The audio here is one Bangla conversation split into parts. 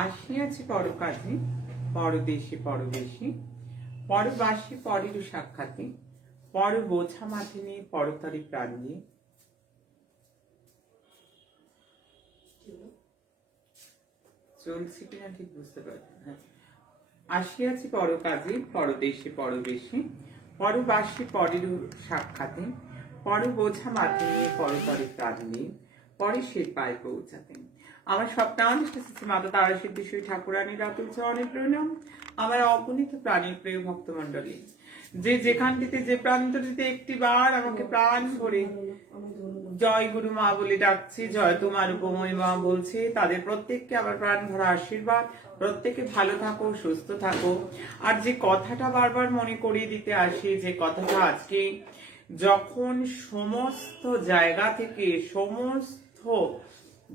আসিয়াছি পরকাজে, পরদেশে পরবেশী, পরবাসী পরের সাক্ষাতে, পর বোঝা মাথে নিয়ে পরতরে প্রাণ নিয়ে। চলছে কিনা ঠিক বুঝতে পারছি না। আসিয়াছি পরকাজে, পরদেশে পরবেশী, পরবাসী পরের সাক্ষাতে, পর বোঝা মাথে নিয়ে পরতরে প্রাণ নিয়ে, পরে সে পায় পৌঁছাতে। আমার স্বপ্নানুষ্ঠ মাতা তারা সিদ্ধেশ্বরী ঠাকুরানীর অতুল চরণে প্রণাম। আমার অগণিত প্রাণীর প্রিয় ভক্তমণ্ডলী, যে যেখানটিতে যে প্রান্তটিতে একটি বার আমাকে প্রাণ ভরে জয় গুরু মা বলে ডাকছে, জয় তোমার উপময় মা বলছে, তাদের প্রত্যেককে আবার প্রাণ ভরা আশীর্বাদ। প্রত্যেকে ভালো থাকো, সুস্থ থাকো। আর যে কথাটা বারবার মনে করিয়ে দিতে আসি, যে কথাটা আজকে যখন সমস্ত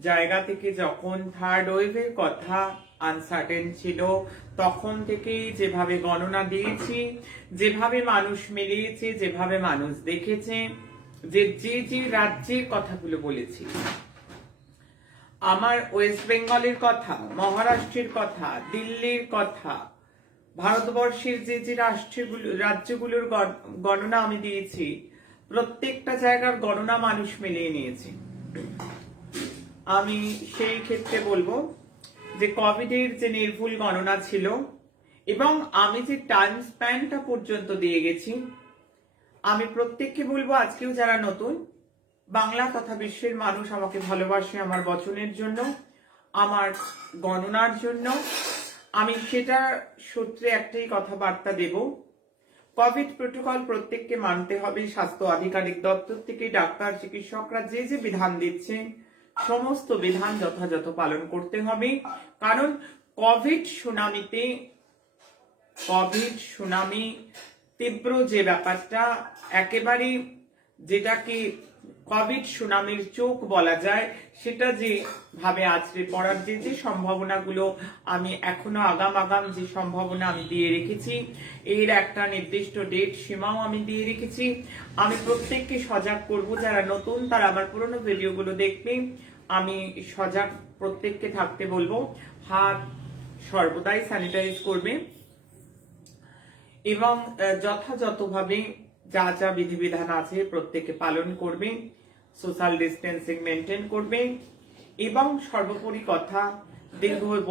জায়গা থেকে যখন থার্ড ওয়েভের কথা আনসার্টেন ছিল, তখন থেকেই যেভাবে গণনা দিয়েছি, যেভাবে মানুষ মিলিয়েছে, যেভাবে মানুষ দেখেছে, যে রাজ্যের কথাগুলো বলেছি, আমার ওয়েস্ট বেঙ্গলের কথা, মহারাষ্ট্রের কথা, দিল্লির কথা, ভারতবর্ষের যে রাজ্যগুলোর গণনা আমি দিয়েছি, প্রত্যেকটা জায়গার গণনা মানুষ মিলিয়ে নিয়েছে। আমি সেই ক্ষেত্রে বলবো যে কোভিডের যে নির্ভুল গণনা ছিল, এবং আমি যে টাইম স্প্যানটা পর্যন্ত দিয়ে গেছি, আমি প্রত্যেককে বলবো, আজকেও যারা নতুন, বাংলা তথা বিশ্বের মানুষ আমাকে ভালোবাসে আমার বচনের জন্য, আমার গণনার জন্য। আমি সেটার সূত্রে একটাই কথাবার্তা দেব, কোভিড প্রোটোকল প্রত্যেককে মানতে হবে। স্বাস্থ্য আধিকারিক দপ্তর থেকে ডাক্তার, চিকিৎসকরা যে বিধান দিচ্ছেন, সমস্ত বিধান যথাযথ পালন করতে হবে। কারণ কোভিড সুনামি তীব্র যে ব্যাপারটা, একেবারে যেটাকে কোভিড সুনামির চোখ বলা যায়, সেটা যে ভাবে আছড়ে পড়ার যে সম্ভাবনাগুলো আমি এখনো আগাম যে সম্ভাবনা আমি দিয়ে রেখেছি, এর একটা নির্দিষ্ট ডেট সীমাও আমি দিয়ে রেখেছি। আমি প্রত্যেককে সজাগ করব। যারা নতুন তারা আমার পুরনো ভিডিওগুলো দেখবে। আমি সজাগ প্রত্যেককে থাকতে বলবো। হাত সর্বদাই স্যানিটাইজ করবে এবং যথাযথভাবে যা বিধিবিধান আছে প্রত্যেকে পালন করবে। সোশ্যাল ডিস্টেন্সিং মেনটেন করবে। এবং সর্বোপরি কথা,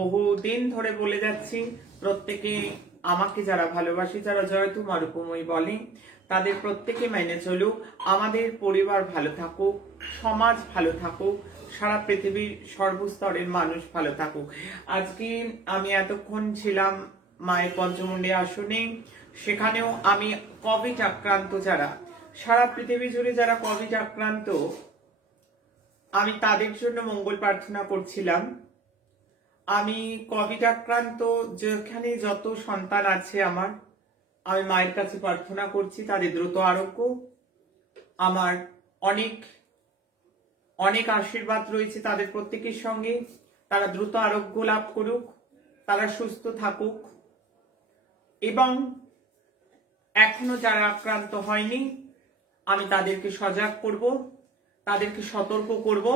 বহুদিন ধরে বলে যাচ্ছি, প্রত্যেকে আমাকে যারা ভালোবাসে, যারা জয় তোমার উপময় বলে, তাদের প্রত্যেকে মেনে চলুক। আমাদের পরিবার ভালো থাকুক, সমাজ ভালো থাকুক, সারা পৃথিবীর সর্বস্তরের মানুষ ভালো থাকুক। আজকে আমি এতক্ষণ ছিলাম মায়ের পঞ্চমুণ্ডী আসনে। সেখানেও আমি কোভিড আক্রান্ত যারা, সারা পৃথিবী জুড়ে যারা কোভিড আক্রান্ত, আমি তাদের জন্য মঙ্গল প্রার্থনা করছিলাম। আমি কোভিড আক্রান্ত যেখানে যত সন্তান আছে আমার, আমি মায়ের কাছে প্রার্থনা করছি তাদের দ্রুত আরোগ্য। আমার অনেক আশীর্বাদ রয়েছে তাদের প্রত্যেকের সঙ্গে। তারা দ্রুত আরোগ্য লাভ করুক, তারা সুস্থ থাকুক। এবং এখনো যারা আক্রান্ত হয়নি, আমি তাদেরকে সজাগ করব, তাদেরকে সতর্ক করব।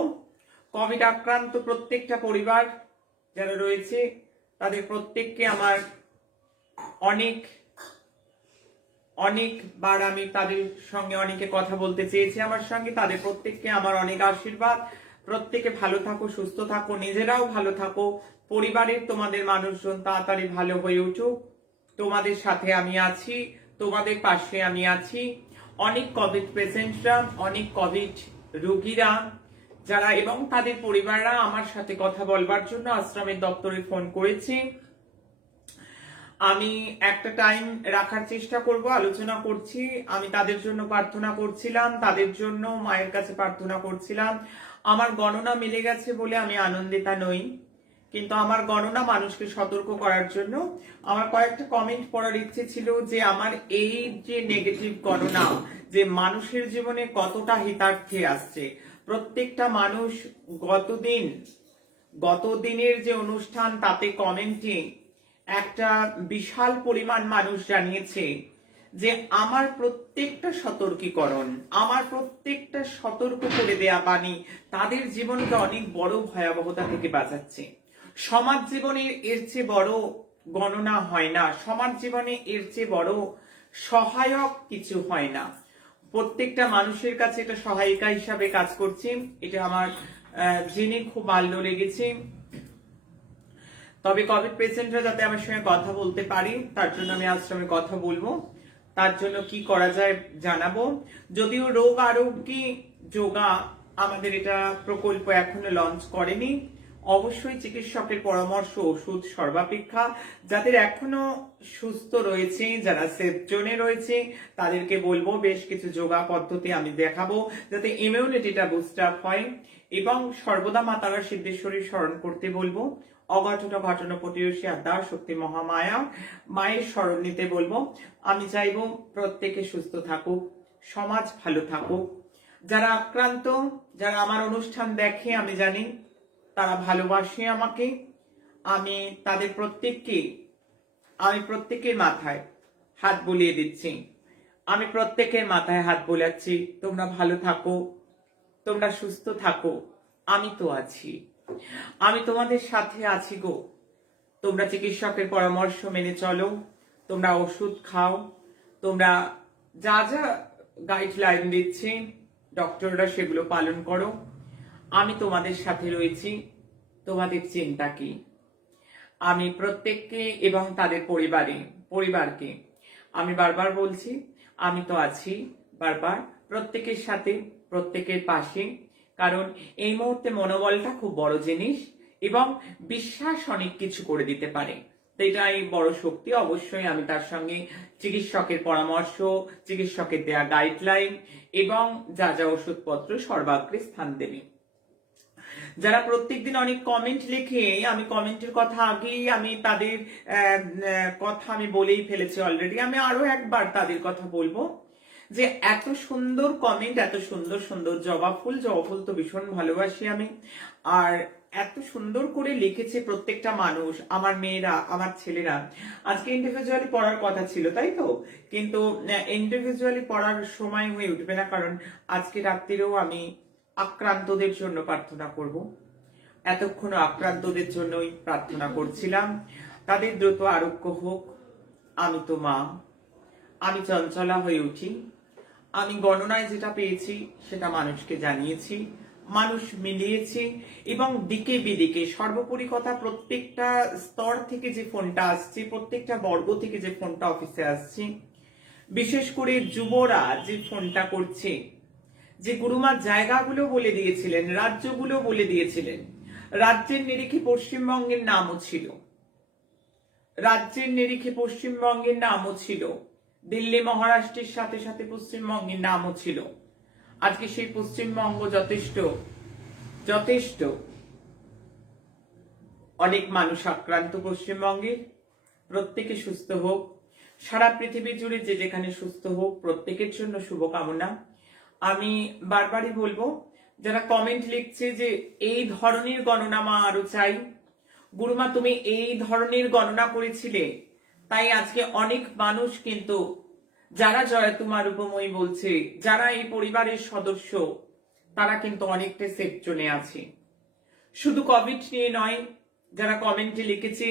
কোভিড আক্রান্ত প্রত্যেকটা পরিবার যারা রয়েছে, তাদের প্রত্যেককে আমার অনেকবার আমি তাদের সঙ্গে অনেকে কথা বলতে চেয়েছি আমার সঙ্গে, তাদের প্রত্যেককে আমার অনেক আশীর্বাদ। প্রত্যেকে ভালো থাকো, সুস্থ থাকো, নিজেরাও ভালো থাকো। পরিবারের তোমাদের মানুষজন তাড়াতাড়ি ভালো হয়ে উঠুক। তোমাদের সাথে আমি আছি, তোমাদের পাশে আমি আছি। অনেক কোভিড পেশেন্টরা, অনেক কোভিড রোগীরা যারা এবং তাদের পরিবাররা আমার সাথে কথা বলবার জন্য আশ্রমের দপ্তরে ফোন করেছে। আমি একটা টাইম রাখার চেষ্টা করব, আলোচনা করছি। আমি তাদের জন্য প্রার্থনা করছিলাম, তাদের জন্য মায়ের কাছে প্রার্থনা করছিলাম। আমার গণনা মিলে গেছে বলে আমি আনন্দিতা নই, কিন্তু আমার গণনা মানুষকে সতর্ক করার জন্য। আমার কয়েকটা কমেন্ট পড়ার ইচ্ছে ছিল, যে আমার এই যে নেগেটিভ গণনা, যে মানুষের জীবনে কতটা হিতার্থে আসছে। প্রত্যেকটা মানুষ গতদিনের যে অনুষ্ঠান, তাতে কমেন্টে একটা বিশাল পরিমাণ মানুষ জানিয়েছে যে আমার প্রত্যেকটা সতর্কীকরণ, আমার প্রত্যেকটা সতর্ক করে দেয়া বাণী তাদের জীবনকে অনেক বড় ভয়াবহতা থেকে বাঁচাচ্ছে। সমাজ জীবনে এর চেয়ে বড় গণনা হয় না, সমাজ জীবনে এর চেয়ে বড় সহায়ক কিছু হয় না। প্রত্যেকটা মানুষের কাছে এটা সহায়িকা হিসাবে কাজ করছি, এটা আমার জেনে খুব ভালো লেগেছে। তবে কোভিড পেশেন্টরা যাতে আমার সঙ্গে কথা বলতে পারি তার জন্য আমি আশ্রমে কথা বলবো, তার জন্য কি করা যায় জানাবো। যদিও রোগ আরোগ্যে যোগা আমাদের এটা প্রকল্প এখনো লঞ্চ করেনি, অবশ্যই চিকিৎসকের পরামর্শ ওষুধ সর্বাপেক্ষা। যাদের এখনো সুস্থ রয়েছে, যারা সেফ জোনে রয়েছে, তাদেরকে বলবো বেশ কিছু যোগা পদ্ধতি আমি দেখাবো যাতে ইমিউনিটিটা বুস্ট আপ হয়। এবং সর্বদা মা তারা সিদ্ধেশ্বরী স্মরণ করতে বলবো, অঘটন ঘটন প্রতিবেশী আদ্যা শক্তি মহামায়া মায়ের স্মরণ নিতে বলবো। আমি চাইবো প্রত্যেকে সুস্থ থাকুক, সমাজ ভালো থাকুক। যারা আক্রান্ত, যারা আমার অনুষ্ঠান দেখে আমি জানি তারা ভালোবাসে আমাকে, আমি তাদের প্রত্যেকের মাথায় হাত বুলিয়ে দিচ্ছি, আমি প্রত্যেকের মাথায় হাত বোলাচ্ছি। তোমরা ভালো থাকো, তোমরা সুস্থ থাকো, আমি তো আছি, আমি তোমাদের সাথে আছি গো। তোমরা চিকিৎসকের পরামর্শ মেনে চলো, তোমরা ওষুধ খাও, তোমরা যা যা গাইডলাইন দিচ্ছে ডক্টররা সেগুলো পালন করো। আমি তোমাদের সাথে রয়েছি, তোমাদের চিন্তা কি। আমি প্রত্যেককে এবং তাদের পরিবারকে আমি বারবার বলছি আমি তো আছি, বারবার প্রত্যেকের সাথে, প্রত্যেকের পাশে। কারণ এই মুহূর্তে মনোবলটা খুব বড় জিনিস এবং বিশ্বাস অনেক কিছু করে দিতে পারে, তো এটাই বড় শক্তি। অবশ্যই আমি তার সঙ্গে চিকিৎসকের পরামর্শ, চিকিৎসকের দেয়া গাইডলাইন এবং যা যা ওষুধপত্র সর্বাগ্রে স্থান দেবে। যারা প্রত্যেকদিন অনেক কমেন্ট লিখে, আমি কমেন্টের কথা আগেই আমি তাদের কথা আমি বলেই ফেলেছি অলরেডি, আমি আরো একবার তাদের কথা বলবো যে এত সুন্দর কমেন্ট, এত সুন্দর সুন্দর জবা ফুল তো ভীষণ ভালোবাসি আমি। আর এত সুন্দর করে লিখেছে প্রত্যেকটা মানুষ, আমার মেয়েরা, আমার ছেলেরা। আজকে ইন্ডিভিজুয়ালি পড়ার কথা ছিল তাই তো, কিন্তু ইন্ডিভিজুয়ালি পড়ার সময় হয়ে উঠবে না, কারণ আজকে রাত্রিরেও আমি আক্রান্তদের জন্য প্রার্থনা করব। এতক্ষণ আক্রান্তদের জন্যই প্রার্থনা করছিলাম, তাদের দ্রুত আরোগ্য হোক। আমি তো মা, আমি চঞ্চলা হয়ে উঠি, আমি গণনায় যেটা পেয়েছি সেটা মানুষকে জানিয়েছি, মানুষ মিলিয়েছে এবং দিকে বিদিকে সর্বোপরি কথা প্রত্যেকটা স্তর থেকে যে ফোনটা আসছে, প্রত্যেকটা বর্গ থেকে যে ফোনটা অফিসে আসছে, বিশেষ করে যুবরা যে ফোনটা করছে, যে গুরুমা জায়গাগুলো বলে দিয়েছিলেন, রাজ্যগুলো বলে দিয়েছিলেন, রাজ্যের নিরিখে পশ্চিমবঙ্গের নামও ছিল, রাজ্যের নিরিখে পশ্চিমবঙ্গের নামও ছিল, দিল্লি মহারাষ্ট্রের সাথে সাথে পশ্চিমবঙ্গের নামও ছিল। আজকে সেই পশ্চিমবঙ্গ যথেষ্ট যথেষ্ট অনেক মানুষ আক্রান্ত পশ্চিমবঙ্গের, প্রত্যেকে সুস্থ হোক, সারা পৃথিবী জুড়ে যে যেখানে সুস্থ হোক, প্রত্যেকের জন্য শুভকামনা। আমি বারবারই বলবো যারা কমেন্ট লিখছে যে এই ধরনের গণনা মা আরো চাই, গুরুমা তুমি এই ধরনের গণনা করেছিলে তাই আজকে অনেক মানুষ কিন্তু যারা জয় তোমার উপময়ী বলছে, যারা এই পরিবারের সদস্য, তারা কিন্তু অনেকটা সেফ জোনে আছে। শুধু কোভিড নিয়ে নয়, যারা কমেন্টে লিখেছে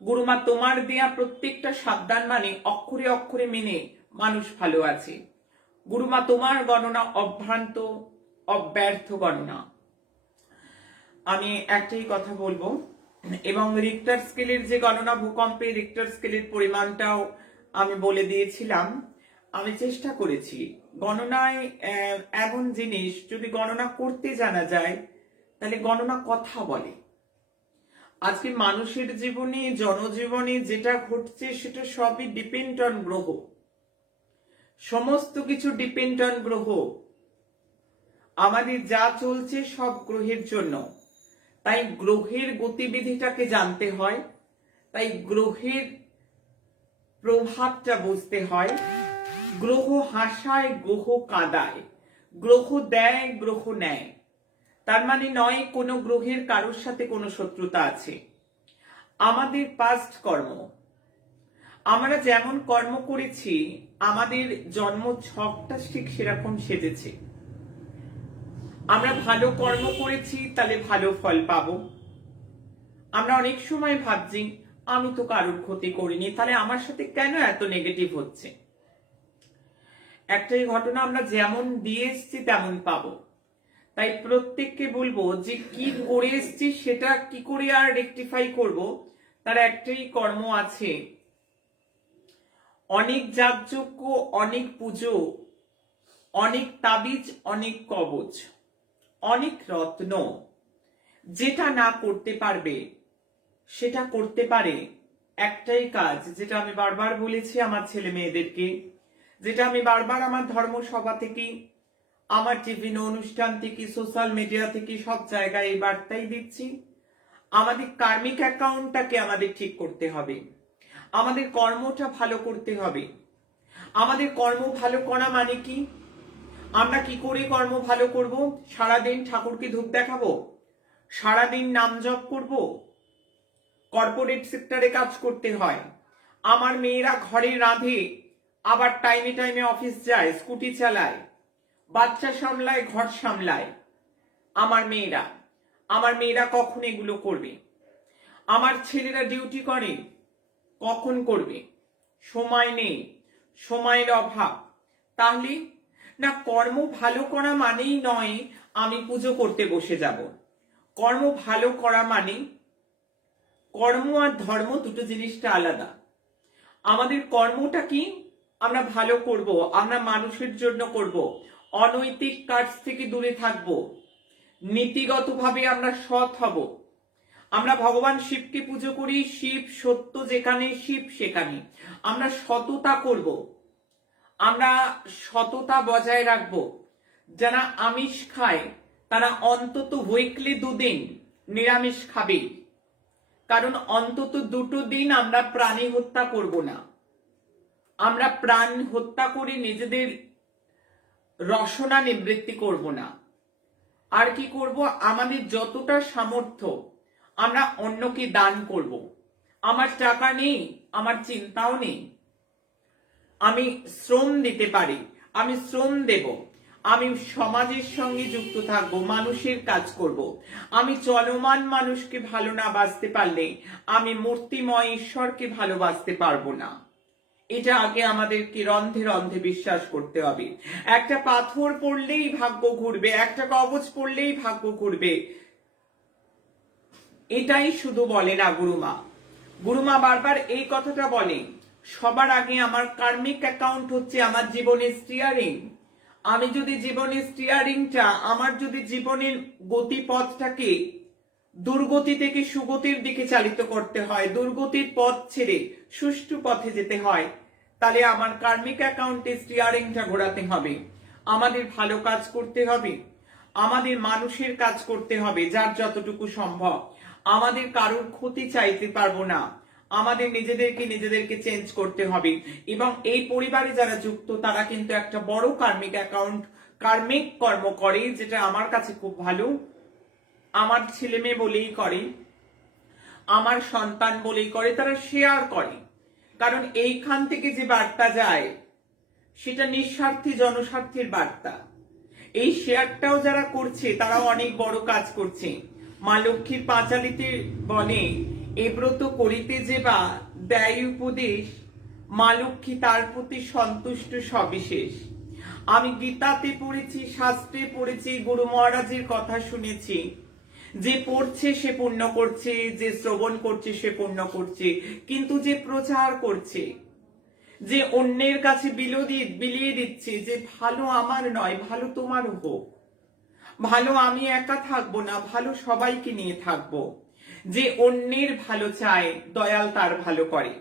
গুরুমা তোমার দেয়া প্রত্যেকটা সাবধান মানে অক্ষরে অক্ষরে মেনে মানুষ ভালো আছে। গুরুমা তোমার গণনা অভ্রান্ত অব্যর্থ গণনা। আমি একটাই কথা বলবো, এবং রিক্টার স্কেলের যে গণনা, ভূকম্পের রিক্টার স্কেলের পরিমাণটাও আমি বলে দিয়েছিলাম। আমি চেষ্টা করেছি, গণনায় এমন জিনিস যদি গণনা করতে জানা যায় তাহলে গণনা কথা বলে। আজকে মানুষের জীবনে, জনজীবনে যেটা ঘটছে সেটা সবই ডিপেন্ড অন গ্রহ, সমস্ত কিছু ডিপেন্ড অন গ্রহ। আমাদের যা চলছে সব গ্রহের জন্য, তাই গ্রহের গতিবিধিটাকে জানতে হয়, তাই গ্রহের প্রভাবটা বুঝতে হয়। গ্রহ হাসায়, গ্রহ কাঁদায়, গ্রহ দেয়, গ্রহ নেয়। তার মানে নয় কোনো গ্রহের কারোর সাথে কোনো শত্রুতা আছে। আমাদের পাস্ট কর্ম, আমরা যেমন কর্ম করেছি, আমাদের জন্ম ছকটা ঠিক সেরকম সেজেছে। আমরা ভালো কর্ম করেছি তাহলে ভালো ফল পাবো, আমরা অনেক সময় ভাবছি আমি তো কারোর ক্ষতি করিনি, তাহলে আমার সাথে কেন এত নেগেটিভ হচ্ছে। একটাই ঘটনা, আমরা যেমন দিয়ে এসছি তেমন পাবো। তাই প্রত্যেককে বলবো যে কি করে এসছি সেটা কি করে আর রেকটিফাই করব, তার একটাই কর্ম আছে। অনেক যাগযজ্ঞ, অনেক পুজো, অনেক তাবিজ, অনেক কবচ, অনেক রত্ন, যেটা না করতে পারবে সেটা করতে পারে একটাই কাজ, যেটা আমি বারবার বলেছি আমার ছেলে মেয়েদেরকে, যেটা আমি বারবার আমার ধর্মসভা থেকে, আমার টিভি অনুষ্ঠান থেকে, সোশ্যাল মিডিয়া থেকে, সব জায়গায় এই বার্তাই দিচ্ছি। আমাদের কার্মিক অ্যাকাউন্টটাকে আমাদের ঠিক করতে হবে, আমাদের কর্মটা ভালো করতে হবে। আমাদের কর্ম ভালো করা মানে কি? আমরা কি করে কর্ম ভালো করব? সারাদিন ঠাকুরকে ধূপ দেখাবো, সারাদিন নাম জপ করব? কর্পোরেট সেক্টরে কাজ করতে হয়, আমার মেয়েরা ঘরে রাঁধে, আবার টাইমে টাইমে অফিস যায়, স্কুটি চালায়, বাচ্চা সামলায়, ঘর সামলায়। আমার মেয়েরা কখন এগুলো করবে? আমার ছেলেরা ডিউটি করে, কখন করবে? সময় নেই, সময়ের অভাব। তাহলে না, কর্ম ভালো করা মানেই নয় আমি পুজো করতে বসে যাব। কর্ম ভালো করা মানে, কর্ম আর ধর্ম দুটো জিনিসটা আলাদা। আমাদের কর্মটা কি? আমরা ভালো করব, আমরা মানুষের জন্য করব, অনৈতিক কাজ থেকে দূরে থাকব, নীতিগতভাবে আমরা সৎ হব। আমরা ভগবান শিবকে পুজো করি, শিব সত্য যেখানে, শিব সেখানে। আমরা সততা করব, আমরা সততা বজায় রাখব। যারা আমিষ খায় তারা অন্তত উইকলি 2 দিন নিরামিষ খাবে, কারণ অন্তত 2 দিন আমরা প্রাণী হত্যা করব না। আমরা প্রাণ হত্যা করে নিজেদের রসনা নিবৃত্তি করব না। আর কি করব? আমাদের যতটা সামর্থ্য আমরা অন্যকে দান করব। আমার টাকা নেই, আমার চিন্তাও নেই, আমি শ্রম দিতে পারি, আমি শ্রম দেব। আমি সমাজের সঙ্গে যুক্ত থাকব, মানুষের কাজ করব। আমি চলমান মানুষকে ভালো না বাসতে পারলে আমি মূর্তিময় ঈশ্বরকে ভালোবাসতে পারবো না। এটা আগে আমাদেরকে রন্ধে রন্ধে বিশ্বাস করতে হবে। একটা পাথর পড়লেই ভাগ্য ঘুরবে, একটা কবচ পড়লেই ভাগ্য ঘুরবে, এটাই শুধু বলে না গুরুমা। গুরুমা বারবার এই কথাটা বলে, সবার আগে আমার কার্মিক অ্যাকাউন্ট হচ্ছে আমার জীবনের স্টিয়ারিং। আমি যদি জীবনের স্টিয়ারিংটা, আমার যদি জীবনের গতিপথটাকে দুর্গতি থেকে সুগতির দিকে চালিত করতে হয়, দুর্গতির পথ ছেড়ে সুষ্ঠু পথে যেতে হয়, তাহলে আমার কার্মিক অ্যাকাউন্টে স্টিয়ারিংটা ঘোরাতে হবে। আমাদের ভালো কাজ করতে হবে, আমাদের মানুষের কাজ করতে হবে যার যতটুকু সম্ভব। আমাদের কারোর ক্ষতি চাইতে পারবো না, আমাদের নিজেদেরকে চেঞ্জ করতে হবে। এবং এই পরিবারে যারা যুক্ত তারা কিন্তু একটা বড় কার্মিক অ্যাকাউন্ট, কার্মিক কর্ম করে, যেটা আমার কাছে খুব ভালো। আমার ছেলে মেয়ে বলেই করে, আমার সন্তান বলেই করে, তারা শেয়ার করে। কারণ এইখান থেকে যে বার্তা যায় সেটা নিঃস্বার্থী জনস্বার্থের বার্তা। এই শেয়ারটাও যারা করছে তারাও অনেক বড় কাজ করছে। মা লক্ষ্মীর পাঁচালিতে বনে, এ ব্রত করিতে যে বা দেয় উপদেশ, মা লক্ষ্মী তার প্রতি সন্তুষ্ট সবিশেষ। আমি গীতাতে পড়েছি, শাস্ত্রে পড়েছি, গুরু মহারাজের কথা শুনেছি, যে পড়ছে সে পুণ্য করছে, যে শ্রবণ করছে সে পুণ্য করছে, কিন্তু যে প্রচার করছে, যে অন্যের কাছে বিলিয়ে দিচ্ছে যে ভালো আমার নয়, ভালো তোমার হোক, ভালো আমি একা থাকবো না, ভালো সবাইকে নিয়ে থাকবো, যে অন্যের ভালো চায় দয়াল তার ভালো করে,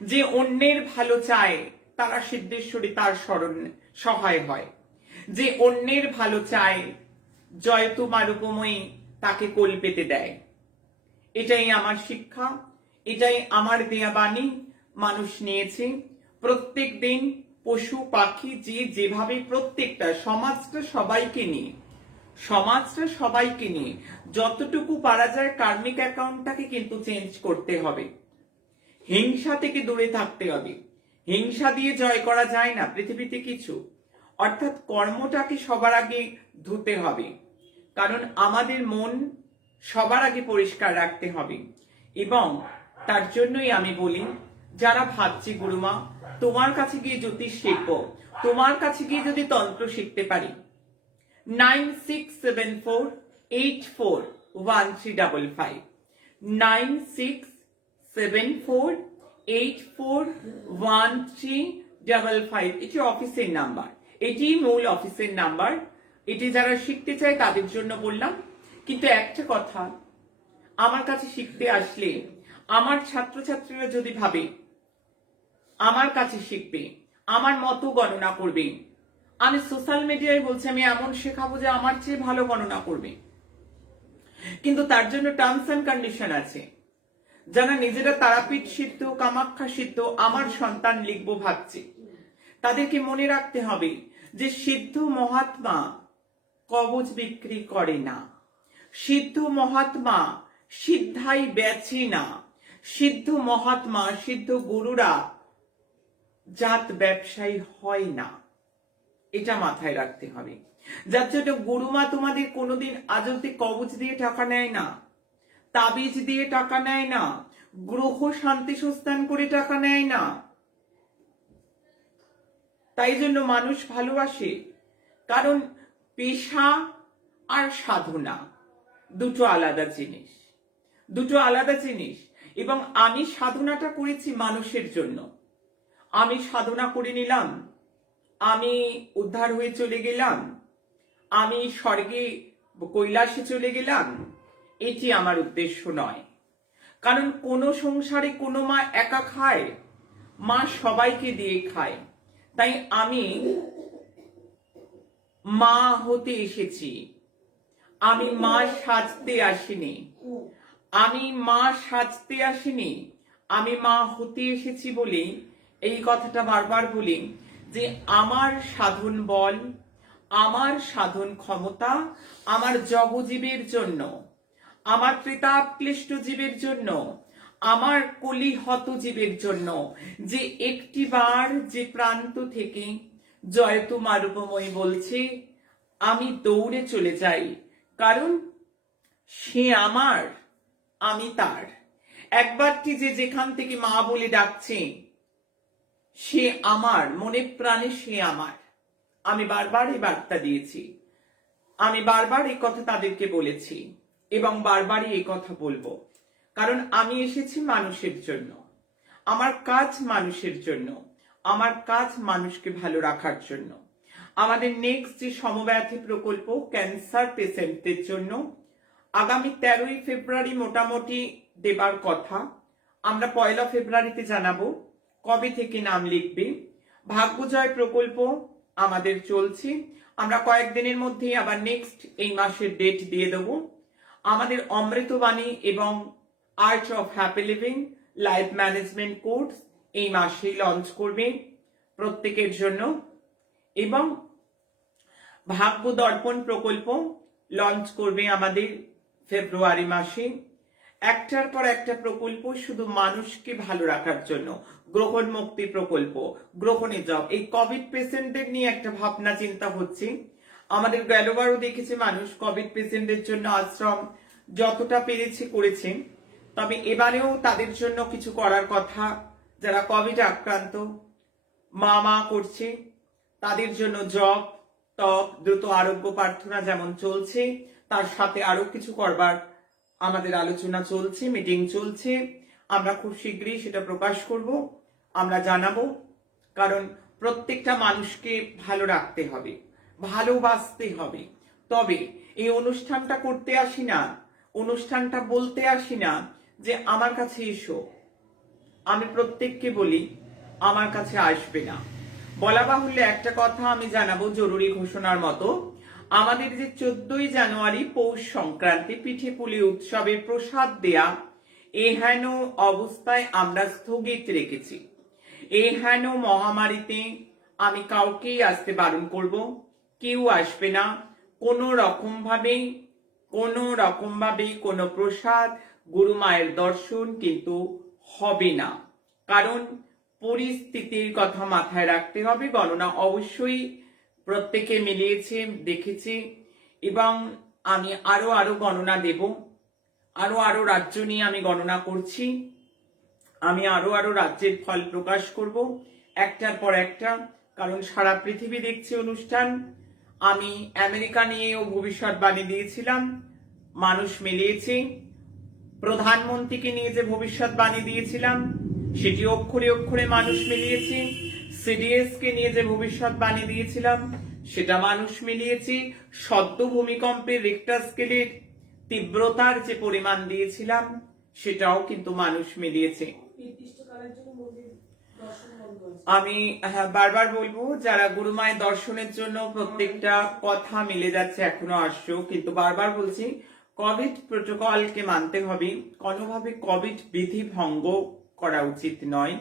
যে অন্যের ভালো চায় তারা সিদ্ধেশ্বরী তার শরণ সহায় হয়, যে অন্যের ভালো চায় জয় তোমার উপময়ী তাকে কোল পেতে দেয়। এটাই আমার শিক্ষা, এটাই আমার দেয়া বাণী মানুষ নিয়েছে। প্রত্যেক দিন পশু পাখি যে যেভাবে, প্রত্যেকটা সমাজটা সবাইকে নিয়ে যতটুকু পারা যায় কার্মিক অ্যাকাউন্টটাকে কিন্তু চেঞ্জ করতে হবে। হিংসা থেকে দূরে থাকতে হবে, হিংসা দিয়ে জয় করা যায় না পৃথিবীতে কিছু। অর্থাৎ কর্মটাকে সবার আগে ধুতে হবে, কারণ আমাদের মন সবার আগে পরিষ্কার রাখতে হবে। এবং তার জন্যই আমি বলি, যারা ভাবছে গুরুমা তোমার কাছে গিয়ে জ্যোতিষ শিখবো, তোমার কাছে গিয়ে যদি তন্ত্র শিখতে পারি, 9674841355 9674841355 এটি অফিসের নাম্বার, এটি মূল অফিসের নাম্বার। এটি যারা শিখতে চায় তাদের জন্য বললাম। কিন্তু একটা কথা, আমার কাছে শিখতে আসলে আমার ছাত্রছাত্রীরা যদি ভাবে আমার কাছে শিখবে, আমার মতো গণনা করবে, আমি সোশ্যাল মিডিয়ায় বলছি আমি এমন শেখাবো যে আমার চেয়ে ভালো গণনা করবে, কিন্তু তার জন্য টার্মস এন্ড কন্ডিশন আছে। যারা নিজেরা তারাপীঠ সিদ্ধ, কামাখ্যা সিদ্ধ আমার সন্তান লিখবো ভাবছে, তাদেরকে মনে রাখতে হবে যে সিদ্ধ মহাত্মা কবচ বিক্রি করে না, সিদ্ধ মহাত্মা সিদ্ধাই বেচে না, সিদ্ধ মহাত্মা সিদ্ধ গুরুরা জাত ব্যবসায়ী হয় না, এটা মাথায় রাখতে হবে। যার জন্য গুরুমা তোমাদের কোনোদিন আজ অব্দি কবচ দিয়ে টাকা নেয় না, তাবিজ দিয়ে টাকা নেয় না, গ্রহ শান্তি সুস্থান করে টাকা নেয় না। তাই জন্য মানুষ ভালোবাসে, কারণ পেশা আর সাধনা দুটো আলাদা জিনিস, দুটো আলাদা জিনিস। এবং আমি সাধনাটা করেছি মানুষের জন্য, আমি সাধনা করে নিলাম, আমি উদ্ধার হয়ে চলে গেলাম, আমি স্বর্গে কৈলাসে চলে গেলাম, এটি আমার উদ্দেশ্য নয়। কারণ কোনো সংসারে কোনো মা একা খায়, মা সবাইকে দিয়ে খায়। তাই আমি মা হতে এসেছি, আমি মা সাজতে আসিনি, আমি মা সাজতে আসিনি, আমি মা হতে এসেছি বলে এই কথাটা বারবার বলি যে আমার সাধন বল, আমার সাধন ক্ষমতা আমার জগজীবের জন্য, আমার প্রেতাক্লিষ্ট জীবের জন্য, আমার কলিহত জীবের জন্য, যে একটিবার যে প্রান্ত থেকে জয় তোমার উপময় বলছে আমি দৌড়ে চলে যাই, কারণ সে আমার, আমি তার। একবারটি যে যেখান থেকে মা বলে ডাকছে সে আমার, মনে প্রাণে সে আমার। আমি বারবার এই বার্তা দিয়েছি, আমি বারবার এই কথা তাদেরকে বলেছি এবং বারবারই এই কথা বলবো। কারণ আমি এসেছি মানুষের জন্য, আমার কাজ মানুষের জন্য, আমার কাজ মানুষকে ভালো রাখার জন্য। আমাদের নেক্সট যে সমব্যাধি প্রকল্প ক্যান্সার পেশেন্টদের জন্য আগামী 13ই ফেব্রুয়ারি মোটামুটি দেবার কথা। আমরা 1 ফেব্রুয়ারিতে জানাবো কবে থেকে নাম লিখবে। ভাগ্যজয় প্রকল্প আমাদের চলছে, আমরা কয়েকদিনের মধ্যেই আবার নেক্সট এই মাসের ডেট দিয়ে দেব। আমাদের অমৃতবাণী এবং art of happy living life management course এই মাসেই লঞ্চ করবে প্রত্যেকের জন্য। এবং ভাগ্য দর্পণ প্রকল্প লঞ্চ করবে আমাদের ফেব্রুয়ারি মাসে। একটার পর একটা প্রকল্প শুধু মানুষকে ভালো রাখার জন্য। গ্রহণ মুক্তি প্রকল্প, গ্রহণে জব, এই কোভিড পেশেন্টদের নিয়ে একটা ভাবনা চিন্তা হচ্ছে। আমাদের গেলবারও দেখেছে মানুষ কোভিড পেশেন্টদের জন্য আশ্রম যতটা পেরেছে করেছে, তবে এবারেও তাদের জন্য কিছু করার কথা। যারা কোভিড আক্রান্ত মা করছে তাদের জন্য জব, তপ, দ্রুত আরোগ্য প্রার্থনা যেমন চলছে, তার সাথে আরো কিছু করবার আমাদের আলোচনা চলছে, মিটিং চলছে। আমরা খুব শীঘ্রই সেটা প্রকাশ করব, আমরা জানাবো। কারণ প্রত্যেকটা মানুষকে ভালো রাখতে হবে, ভালোবাসতে হবে। তবে এই অনুষ্ঠানটা করতে আসি না, অনুষ্ঠানটা বলতে আসি না যে আমার কাছে এসো। আমি প্রত্যেককে বলি আমার কাছে আসবে না। বলা বাহুল্য একটা কথা আমি জানাবো জরুরি ঘোষণার মতো, আমাদের যে 14ই জানুয়ারি পৌষ সংক্রান্তি পিঠে পুলি উৎসবের প্রসাদ দেয়া এহেন অবস্থায় আমরা স্থগিত রেখেছি। এহেন মহামারীতে আমি কাউকেই আসতে বারণ করব, কেউ আসবে না। কোনো রকম ভাবে কোনো প্রসাদ, গুরু মায়ের দর্শন কিন্তু হবে না। কারণ পরিস্থিতির কথা মাথায় রাখতে হবে। গণনা অবশ্যই প্রত্যেকে মিলিয়েছে, দেখেছি, এবং আমি আরো গণনা দেব। আরো আরো রাজ্য নিয়ে আমি গণনা করছি, আমি আরো আরো রাজ্যের ফল প্রকাশ করব একটার পর একটা, কারণ সারা পৃথিবী দেখছে অনুষ্ঠান। আমি আমেরিকা নিয়েও ভবিষ্যৎবাণী দিয়েছিলাম, মানুষ মিলিয়েছে। প্রধানমন্ত্রীকে নিয়ে যে ভবিষ্যৎবাণী দিয়েছিলাম সেটি অক্ষরে অক্ষরে মানুষ মিলিয়েছে। সিডিএস কে নিয়ে যে ভবিষ্যৎবাণী দিয়েছিলাম সেটা মানুষ মিলিয়েছে। সদ্য ভূমিকম্পের রিক্টার স্কেলের তীব্রতার যে পরিমাণ দিয়েছিলাম সেটাও কিন্তু মানুষ মিলিয়েছে। আমি বারবার বলবো, যারা গুরুমায়ের দর্শনের জন্য প্রত্যেকটা কথা মিলে যাচ্ছে এখনো আসছো, কিন্তু বারবার বলছি কোভিড প্রোটোকলকে মানতে হবে, কোনোভাবে কোভিড বিধি ভঙ্গ করা উচিত নয়।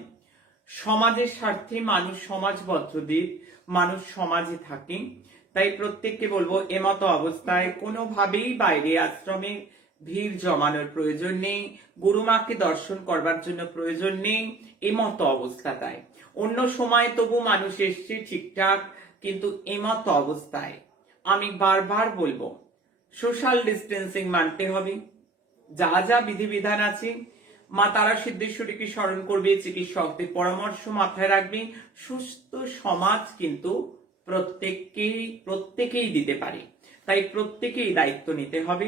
সমাজের স্বার্থে মানুষ সমাজবদ্ধ দ্বীপ, মানুষ সমাজে থাকে, তাই প্রত্যেককে বলবো এমতো অবস্থায় কোনোভাবেই বাইরে আশ্রমে ভিড় জমানোর প্রয়োজন নেই, গুরুমাকে দর্শন করবার জন্য প্রয়োজন নেই এমতো অবস্থাটায়। অন্য সময় তবু মানুষ এসছে ঠিকঠাক, কিন্তু এমতো অবস্থায় আমি বারবার বলবো সোশ্যাল ডিস্টেন্সিং মানতে হবে। যা যা বিধিবিধান আছে মা তারা সিদ্ধেশ্বরীকে স্মরণ করবে, চিকিৎসকদের পরামর্শ মাথায় রাখবে। সুস্থ সমাজ কিন্তু প্রত্যেকেই দিতে পারে, তাই প্রত্যেকেই দায়িত্ব নিতে হবে,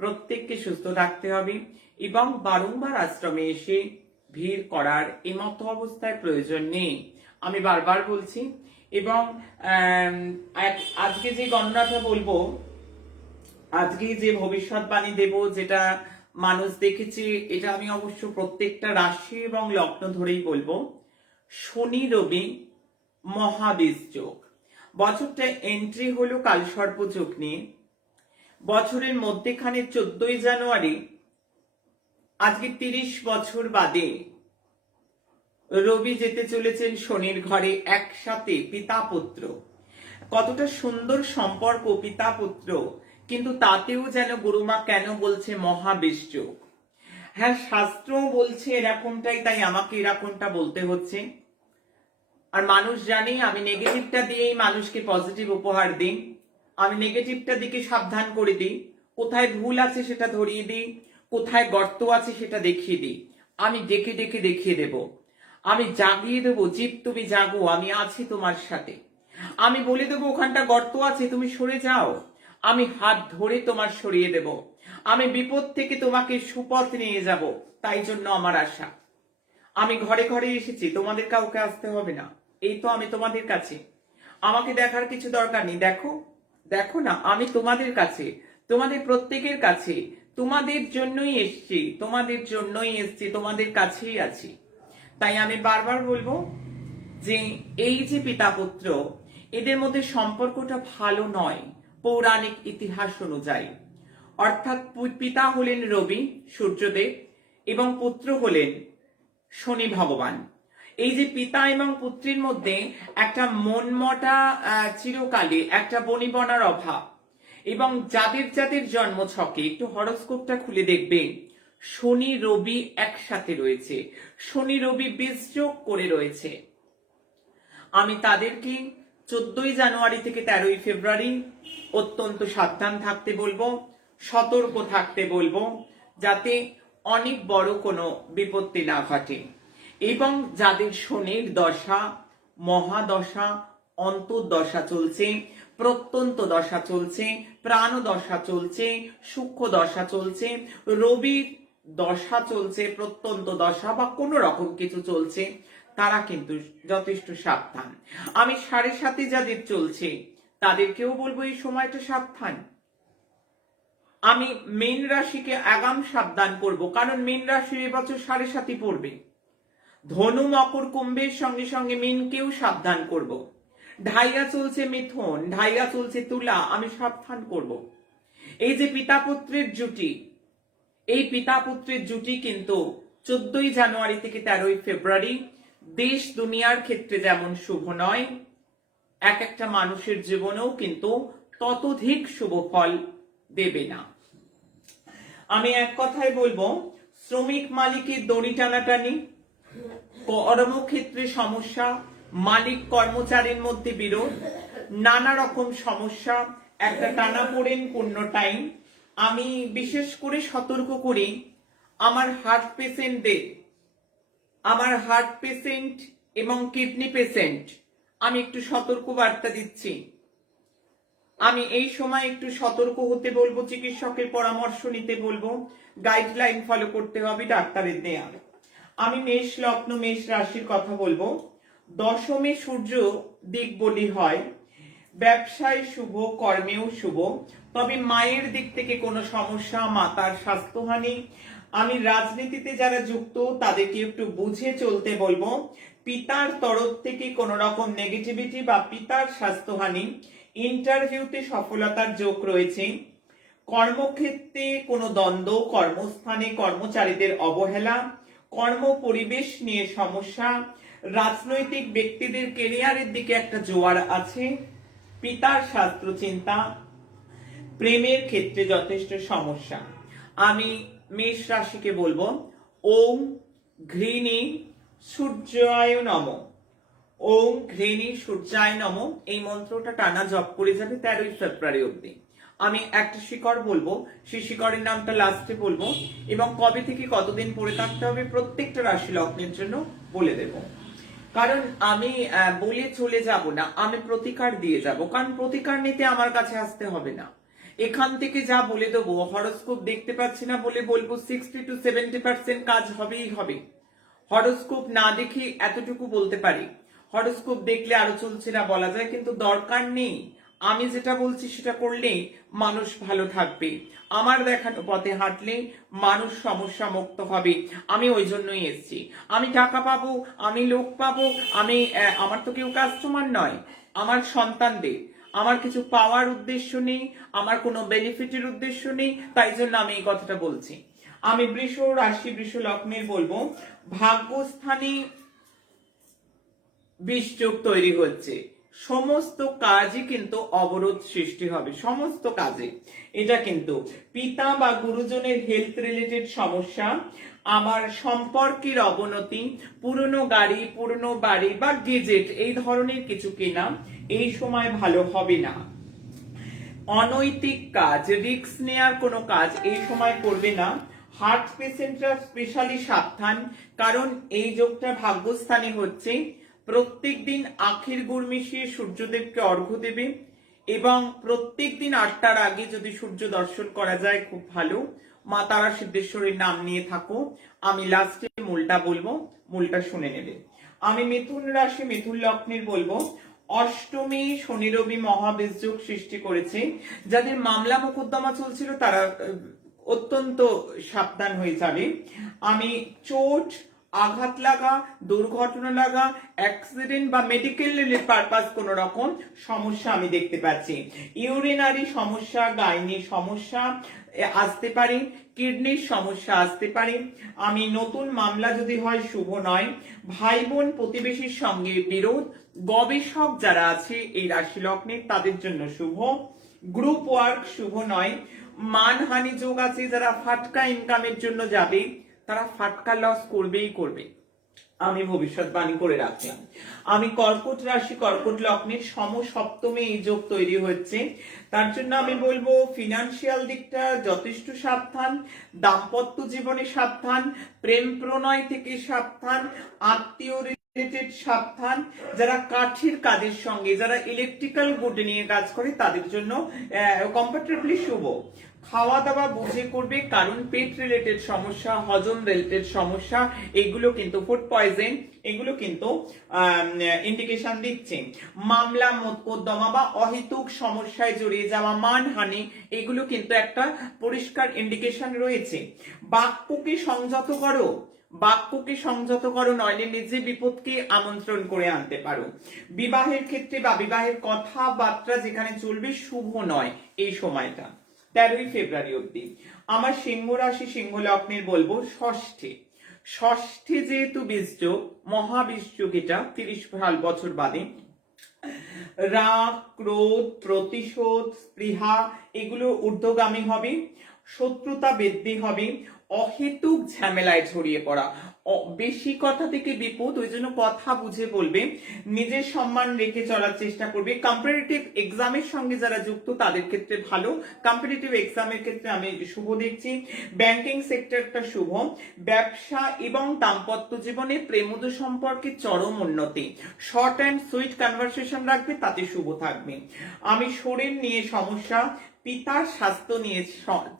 প্রত্যেককে সুস্থ থাকতে হবে এবং বারংবার আশ্রমে এসে ভিড় করার এমতো অবস্থায় প্রয়োজন নেই, আমি বারবার বলছি। এবং আজকে যে গণনাটা বলবো, আজকে যে ভবিষ্যৎবাণী দেব, যেটা মানুষ দেখেছে, এটা আমি অবশ্য প্রত্যেকটা রাশি এবং লগ্ন ধরেই বলবো। শনি রবি মহাবীজ যোগ, বছরটা এন্ট্রি হলো কালসর্প যোগ নিয়ে। বছরের মধ্যেখানে 14ই জানুয়ারি, আজকে 30 বছর বাদে রবি যেতে চলেছেন শনির ঘরে, একসাথে পিতা পুত্র। কতটা সুন্দর সম্পর্ক পিতা পুত্র, কিন্তু তাতেও যেন গুরুমা কেন বলছে মহাবীজ যোগ। হ্যাঁ, শাস্ত্র বলছে এরকমটাই, তাই আমাকে এরকমটা বলতে হচ্ছে। আর মানুষ জানে আমি নেগেটিভটা দিয়েই মানুষকে পজিটিভ উপহার দিই, আমি নেগেটিভটা দিকে সাবধান করে দিই, কোথায় ভুল আছে সেটা ধরিয়ে দিই, কোথায় গর্ত আছে সেটা দেখিয়ে দিই। আমি ডেকে ডেকে দেখিয়ে দেব, আমি জাগিয়ে দেবো, জীব তুমি জাগো, আমি আছি তোমার সাথে। আমি বলে দেবো ওখানটা গর্ত আছে, তুমি সরে যাও, আমি হাত ধরে তোমার সরিয়ে দেব, আমি বিপদ থেকে তোমাকে সুপথ নিয়ে যাব। তাই জন্য আমার আশা, আমি ঘরে ঘরে এসেছি, তোমাদের কাউকে আসতে হবে না। এই তো আমি তোমাদের কাছে, আমাকে দেখার কিছু দরকার নেই। দেখো দেখো না, আমি তোমাদের কাছে, তোমাদের প্রত্যেকের কাছে, তোমাদের জন্যই এসছি, তোমাদের জন্যই এসছি, তোমাদের কাছেই আছি। তাই আমি বারবার বলবো যে এই যে পিতা পুত্র, এদের মধ্যে সম্পর্কটা ভালো নয় পৌরাণিক ইতিহাস অনুযায়ী। অর্থাৎ পিতা হলেন রবি সূর্যদেব এবং পুত্র হলেন শনি ভগবান। এই যে পিতা এবং পুত্রের মধ্যে একটা মনমটা চিরকালে একটা বনিবনার অভাব, এবং যাদের যাদের জন্ম ছকে একটু হরোস্কোপটা খুলে দেখবে শনি রবি একসাথে রয়েছে, শনি রবি বীজযোগ করে রয়েছে। আমি তাদেরকে 14ই জানুয়ারি থেকে 13ই ফেব্রুয়ারি অত্যন্ত সাবধান থাকতে বলবো, সতর্ক থাকতে বলবো, যাতে অনেক বড় কোনো বিপত্তি না ঘটে। এবং যাদের শনির দশা, মহাদশা, অন্তর্দশা চলছে, প্রত্যন্ত দশা চলছে, প্রাণ দশা চলছে, সূক্ষ্ম দশা চলছে, রবির দশা চলছে, প্রত্যন্ত দশা বা কোনো রকম কিছু চলছে, তারা কিন্তু যথেষ্ট সাবধান। আমি 7.5 যাদের চলছে তাদেরকেও বলবো এই সময়টা সাবধান। আমি মীন রাশিকে আগাম সাবধান করব, কারণ মীন রাশির এবছর 7.5 পড়বে। ধনু মকর কুম্ভের সঙ্গে সঙ্গে মীনকেও সাবধান করব। ঢাইয়া চলছে মিথুন, ঢাইয়া চলছে তুলা, আমি সাবধান করব। এই যে পিতা পুত্রের জুটি, এই পিতা পুত্রের জুটি কিন্তু 14ই জানুয়ারি থেকে 13ই ফেব্রুয়ারি দেশ দুনিয়ার ক্ষেত্রে যেমন শুভ নয়, এক একটা মানুষের জীবনেও কিন্তু ততোধিক শুভ ফল দেবে না। আমি এক কথায় বলবো, শ্রমিক মালিকের দড়ি টানাটানি, কর্মক্ষেত্রে সমস্যা, মালিক কর্মচারীর মধ্যে বিরোধ, নানা রকম সমস্যা, একটা টানাপোড়েন পূর্ণ টাইম, আমি বিশেষ করে সতর্ক করি আমার হার্ট পেশেন্ট এবং কিডনি পেশেন্ট, আমি একটু সতর্ক বার্তা দিচ্ছি। আমি এই সময় একটু সতর্ক হতে বলবো, চিকিৎসকের পরামর্শ নিতে বলবো, গাইডলাইন ফলো করতে হবে ডাক্তারের দেয়া। আমি মেষ লগ্ন মেষ রাশির কথা বলবো। দশমে সূর্য দিক বলি হয়, ব্যবসায় শুভ, কর্মেও শুভ, তবে মায়ের দিক থেকে কোনো সমস্যা, মাতার স্বাস্থ্যহানি। আমি রাজনীতিতে যারা যুক্ত তাদেরকে একটু বুঝে চলতে বলবো। পিতার তরফ থেকে কোনো রকম নেগেটিভিটি বা পিতার স্বাস্থ্যহানি। ইন্টারভিউতে সফলতার যোগ রয়েছে। কর্মক্ষেত্রে কোনো দ্বন্দ্ব, কর্মস্থানে কর্মচারীদের অবহেলা, কর্ম পরিবেশ নিয়ে সমস্যা। রাজনৈতিক ব্যক্তিদের কেরিয়ারের দিকে একটা জোয়ার আছে। পিতার স্বাস্থ্য চিন্তা। প্রেমের ক্ষেত্রে যথেষ্ট সমস্যা। আমি মেষ রাশিকে বলবো ওম ঘৃণী সূর্যায় নমঃ। ওম ঘৃণী সূর্যায় নমঃ এই মন্ত্রটা টানা জপ করে যাবে 13ই ফেব্রুয়ারি অবধি। আমি একটা শিকড় বলবো, সেই শিকড়ের নামটা লাস্টে বলবো, এবং কবে থেকে কতদিন পরে থাকতে হবে প্রত্যেকটা রাশি লগ্নের জন্য বলে দেব। কারণ আমি বলে চলে যাব না, আমি প্রতিকার দিয়ে যাব, কারণ প্রতিকার নিতে আমার কাছে আসতে হবে না। এখান থেকে যা বলে দেবো, হরোস্কোপ দেখতে পাচ্ছি না বলে বলবো 60 to 70% কাজ হবেই হবে। হরোস্কোপ না দেখে এতটুকু বলতে পারি, হরোস্কোপ দেখলে আরো চলছে না বলা যায়, কিন্তু দরকার নেই। আমি যেটা বলছি সেটা করলেই মানুষ ভালো থাকবে, আমার দেখানো পথে হাঁটলে মানুষ সমস্যা মুক্ত হবে। আমি ওই জন্যই এসেছি। আমি টাকা পাবো, আমি লোক পাবো, আমি আমার তো কেউ কাস্টমার নয়, আমার সন্তানদের আমার কিছু পাওয়ার উদ্দেশ্য নেই, আমার কোনো বেনিফিটের উদ্দেশ্য নেই, তাই জন্য আমি এই কথাটা বলছি। আমি বৃষ রাশি বৃষ লগ্নের বলবো ভাগ্যস্থানে বিষযোগ তৈরি হচ্ছে, সমস্ত কাজই কিন্তু অবরোধ সৃষ্টি হবে, সমস্ত কাজে। এটা কিন্তু পিতা বা গুরুজনের হেলথ রিলেটেড সমস্যা, আমার সম্পর্কের অবনতি, পুরনো গাড়ি পুরনো বাড়ি বা গেজেট এই ধরনের কিছু কেনা এই সময় ভালো হবে না। অনৈতিক কাজ, রিস্ক নেয়ার কোনো কাজ এই সময় করবে না। হার্ট পেশেন্টরা স্পেশালি সাবধান, কারণ এই যোগটা ভাগ্যস্থানে হচ্ছে। প্রত্যেক দিন আখের গুড় মিশিয়ে সূর্যদেবকে অর্ঘ্য দেবে, এবং প্রত্যেক দিন 8টার আগে যদি সূর্য দর্শন করা যায় খুব ভালো। মা তারা সিদ্ধেশ্বরীর নাম নিয়ে থাকো। আমি লাস্টে মূলটা বলবো, মূলটা শুনে নেবে। আমি মিথুন রাশি মিথুন লগ্নের বলবো অষ্টমী শনি রবি মহাবেশযোগ সৃষ্টি করেছে। যাদের মামলা মোকদ্দমা চলছিল তারা অত্যন্ত সাবধান হয়ে যাবে। আমি চোট, আঘাত লাগা, দুর্ঘটনা লাগা, অ্যাক্সিডেন্ট বা মেডিকেল পারপাস কোন রকম সমস্যা আমি দেখতে পাচ্ছি। ইউরিনারি সমস্যা, গাইনির সমস্যা আসতে পারে, কিডনির সমস্যা আসতে পারে। আমি নতুন মামলা যদি হয় শুভ নয়। ভাই বোন প্রতিবেশীর সঙ্গে বিরোধ, গবেষক যারা আছে এই রাশি লগ্নের তাদের জন্য শুভ। গ্রুপ ওয়ার্ক শুভ নয়। মানহানি যোগ আছে, যারা ফাটকা ইনকামের জন্য যাবে তারা ফাটকা লস করবেই করবে, আমি ভবিষ্যৎবাণী করে রাখলাম। আমি কর্কট রাশি কর্কট লগ্নের সমসপ্তমে এই যোগ তৈরি হচ্ছে, তার জন্য আমি বলবো ফিনান্সিয়াল দিকটা যথেষ্ট সাবধান, দাম্পত্য জীবনে সাবধান, প্রেম প্রণয় থেকে সাবধান, আত্মীয় রিলেটেড সাবধান। যারা কাঠের কাজের সঙ্গে, যারা ইলেকট্রিক্যাল গুড নিয়ে কাজ করে তাদের জন্য কম্পারেটিভলি শুভ। খাওয়া দাওয়া বুঝে করবে, কারণ পেট রিলেটেড সমস্যা, হজম রিলেটেড সমস্যা, এগুলো কিন্তু ফুড পয়জন, এগুলো কিন্তু ইন্ডিকেশন দিচ্ছে। মামলা মোকদ্দমা বা অহেতুক সমস্যায় জড়িয়ে যাওয়া, মানহানি, এগুলো কিন্তু একটা পরিষ্কার ইন্ডিকেশন রয়েছে। বাক্যকে সংযত করো, বাক্যকে সংযত করো, নইলে নিজে বিপদকে আমন্ত্রণ করে আনতে পারো। বিবাহের ক্ষেত্রে বা বিবাহের কথাবার্তা যেখানে চলবে শুভ নয় এই সময়টা 13ই ফেব্রুয়ারি অব্দি। আমার সিংহ রাশি সিংহ লগ্নের বলবো ষষ্ঠে যেহেতু বীজযোগ, মহাবীজযোগ, এটা 30 বছর বাদে। রাগ, ক্রোধ, প্রতিশোধ, স্পৃহা এগুলো ঊর্ধ্বগামী হবে, শত্রুতা বৃদ্ধি হবে, অহেতুক ঝামেলায় ছড়িয়ে পড়া, বেশি কথা থেকে বিপদ, ওই জন্য কথা বুঝে বলবে, নিজের সম্মান রেখে চলার চেষ্টা করবে। কম্পারেটিভ এক্সামের সঙ্গে যারা যুক্ত তাদের ক্ষেত্রে ভালো, কম্পারেটিভ এক্সামের ক্ষেত্রে আমি শুভ দেখছি। ব্যাংকিং সেক্টরটা শুভ, ব্যবসা এবং দাম্পত্য জীবনে প্রেমজ সম্পর্কে চরম উন্নতি, শর্ট অ্যান্ড সুইট কনভারসেশন রাখবে, তাতে শুভ থাকবে। আমি শরীর নিয়ে সমস্যা, পিতার স্বাস্থ্য নিয়ে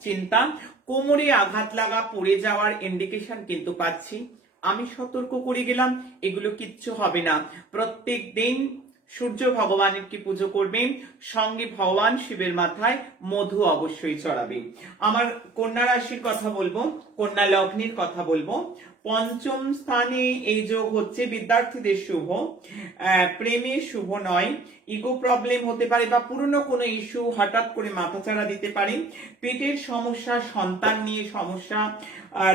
চিন্তা, কোমরে আঘাত লাগা, পড়ে যাওয়ার ইন্ডিকেশন কিন্তু পাচ্ছি। আমি সতর্ক করে গেলাম, এগুলো কিচ্ছু হবে না। প্রত্যেক দিন সূর্য ভগবানের কি পুজো করবেন, সঙ্গে ভগবান শিবের মাথায় মধু অবশ্যই চড়াবে। আমার কন্যা রাশির কথা বলবো, কন্যা লগ্নের কথা বলবো। পঞ্চম স্থানে এই যোগ হচ্ছে বিদ্যার্থীদের শুভ, প্রেমে শুভ নয়, ইগো প্রবলেম হতে পারে বা পুরনো কোনো ইস্যু হঠাৎ করে মাথাচাড়া দিতে পারে, পেটের সমস্যা, সন্তান নিয়ে সমস্যা,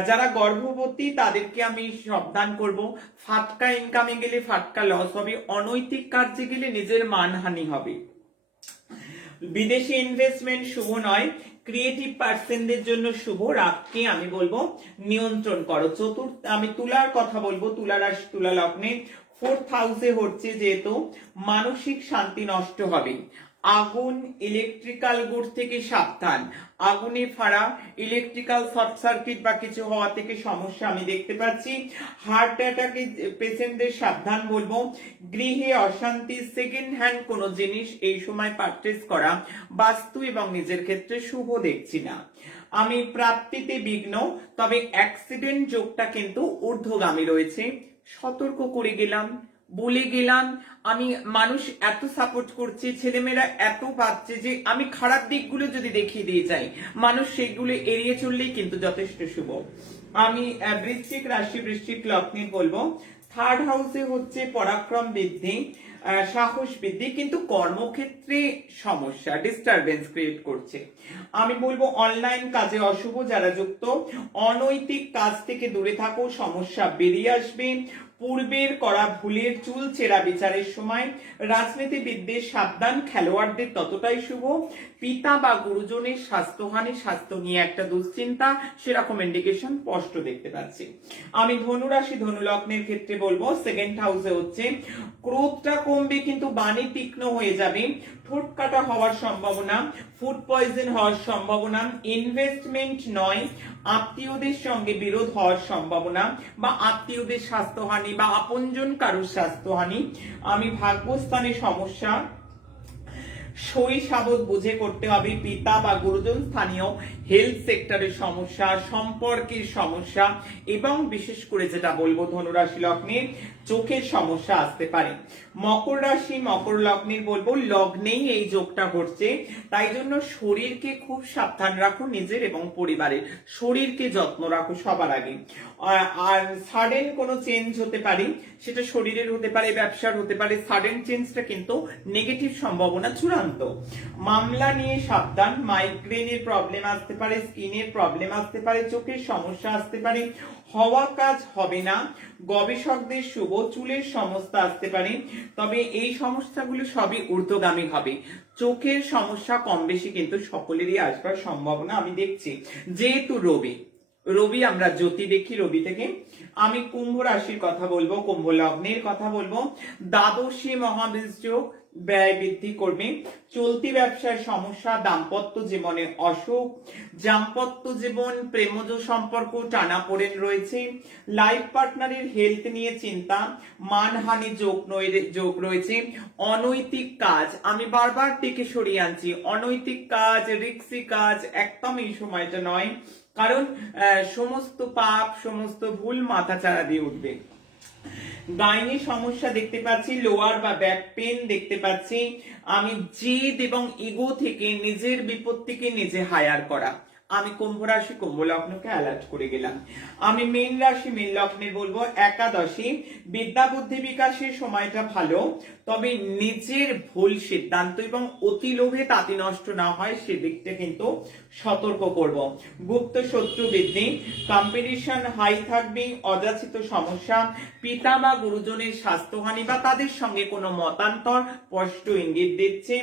যারা গর্ভবতী তাদেরকে আমি সাবধান করব। ফাটকা ইনকামে গেলে ফাটকা লস হবে, অনৈতিক কার্যে গেলে নিজের মানহানি হবে। বিদেশি ইনভেস্টমেন্ট শুভ নয়, ক্রিয়েটিভ পার্সনদের জন্য শুভ, রাগকে আমি বলবো নিয়ন্ত্রণ করো। আমি তুলার কথা বলবো, তুলা রাশি তুলা লগ্নে 4th হাউসে হচ্ছে যেহেতু মানসিক শান্তি নষ্ট হবে। আগুন, ইলেকট্রিক্যাল গুড থেকে সাবধান, আগুনে ফাড়া, ইলেকট্রিক্যাল শর্ট সার্কিট বা কিছু হওয়া থেকে সমস্যা আমি দেখতে পাচ্ছি। হার্ট অ্যাটাকে পেশেন্টদের সাবধান বলবো। গৃহে অশান্তি, সেকেন্ড হ্যান্ড কোনো জিনিস এই সময় পারচেজ করা বাস্তু এবং নিজের ক্ষেত্রে শুভ দেখছি না। আমি প্রাপ্তিতে বিঘ্ন, তবে অ্যাক্সিডেন্ট যোগটা কিন্তু ঊর্ধ্বগামী রয়েছে, সতর্ক করে গেলাম, বলে গেলাম। আমি মানুষ এত সাপোর্ট করছে, ছেলেমেয়েরা এত পাচ্ছে যে আমি খারাপ দিকগুলো যদি দেখিয়ে দিয়ে যাই, মানুষ সেইগুলো এড়িয়ে চললেই কিন্তু যথেষ্ট শুভ। আমি বৃশ্চিক রাশি বৃশ্চিক লগ্নের বলবো, 3rd হাউসে হচ্ছে পরাক্রম বৃদ্ধি, সাহস বৃদ্ধি, কিন্তু কর্মক্ষেত্রে সমস্যা, ডিস্টারবেন্স ক্রিয়েট করছে। আমি বলবো অনলাইন কাজে অশুভ যারা যুক্ত, অনৈতিক কাজ থেকে দূরে থাকো, সমস্যা বেরিয়ে আসবে। পূর্বের করা ভুলের চুল চেরা বিচারের সময়, রাজনীতিবিদদের সাবধান, খেলোয়াড়দের ততটাই শুভ। পিতা বা গুরুজনের স্বাস্থ্যহানি, স্বাস্থ্য নিয়ে একটা দুশ্চিন্তা, সেরকম ইন্ডিকেশন স্পষ্ট দেখতে পাচ্ছি। আমি ধনুরাশি ধনু লগ্নের ক্ষেত্রে বলবো 2nd হাউসে হচ্ছে ক্রোধটা কমবে কিন্তু বাণী তীক্ষ্ণ হয়ে যাবে, ঠোঁট কাটা হওয়ার সম্ভাবনা, ফুড পয়জন হওয়ার সম্ভাবনা, ইনভেস্টমেন্ট নয়, আত্মীয়দের সঙ্গে বিরোধ হওয়ার সম্ভাবনা বা আত্মীয়দের স্বাস্থ্যহানি বা আপনজন কারোর স্বাস্থ্যহানি। আমি ভাগ্যস্থানে সমস্যা, সই সাবধ বুঝে করতে হবে। পিতা বা গুরুজন স্থানীয় হেলথ সেক্টরের সমস্যা, সম্পর্কের সমস্যা এবং বিশেষ করে যেটা বলবো ধনুরাশি লগ্নের চোখের সমস্যা আসতে পারে। মকর রাশি মকর লগ্নের বলবো লগ্নেই এই যোগটা ঘটছে, তাই জন্য শরীরকে খুব সাবধান রাখো, নিজের এবং পরিবারের শরীরকে যত্ন রাখো সবার আগে। আর সাডেন কোনো চেঞ্জ হতে পারে, সেটা শরীরের হতে পারে, ব্যবসার হতে পারে, সাডেন চেঞ্জটা কিন্তু নেগেটিভ সম্ভাবনা চূড়ান্ত। মামলা নিয়ে সাবধান, মাইগ্রেনের প্রবলেম আসতে পারে, স্কিনের প্রবলেম আসতে পারে, চোখের সমস্যা আসতে পারে, হওয়া কাজ হবে না। গবেষকদের শুভ, চুলের সমস্যা আসতে পারে, তবে এই সমস্যাগুলো সবই ঊর্ধ্বগামী হবে। চোখের সমস্যা কম বেশি কিন্তু সকলেরই আসবার সম্ভাবনা আমি দেখছি, যেহেতু রবি আমরা জ্যোতি দেখি রবি থেকে। আমি কুম্ভ রাশির কথা বলবো, কুম্ভ লগ্নের কথা বলবো। দ্বাদশী মহাবীর্যোগ ব্যয় বৃদ্ধি করবে, চলতি ব্যবসায় সমস্যা, দাম্পত্য জীবনে অসুখ, দাম্পত্য জীবন প্রেমজ সম্পর্ক টানাপোড়েন রয়েছে, লাইফ পার্টনারের হেলথ নিয়ে চিন্তা, মানহানি যোগ রয়েছে। অনৈতিক কাজ আমি বারবার থেকে সরিয়ে আনছি, অনৈতিক কাজ, রিস্কি কাজ একদম এই সময়টা নয়, কারণ সমস্ত পাপ, সমস্ত ভুল মাথাচাড়া দিয়ে উঠবে। গাইনি সমস্যা দেখতে পাচ্ছি, লোয়ার বা ব্যাক পেন দেখতে পাচ্ছি। আমি জেদ এবং ইগো থেকে নিজের বিপত্তিকে নিজে হায়ার করা। আমি কুম্ভ রাশি কুম্ভ লগ্নকে অ্যালার্ট করে গেলাম। আমি মীন রাশি মীন লগ্নের বলবো একাদশী বিদ্যা বুদ্ধি বিকাশের সময়টা ভালো, তবে নিজের ভুল সিদ্ধান্ত এবং অতি লোভে তাঁতি নষ্ট না হয় সেদিকটা কিন্তু সতর্ক করব। গুপ্ত শত্রু বৃদ্ধি, কম্পিটিশন হাই থাকবে, অযাচিত সমস্যা, পিতা বা গুরুজনের স্বাস্থ্যহানি বা তাদের সঙ্গে কোনো মতান্তর স্পষ্ট ইঙ্গিত দিচ্ছে।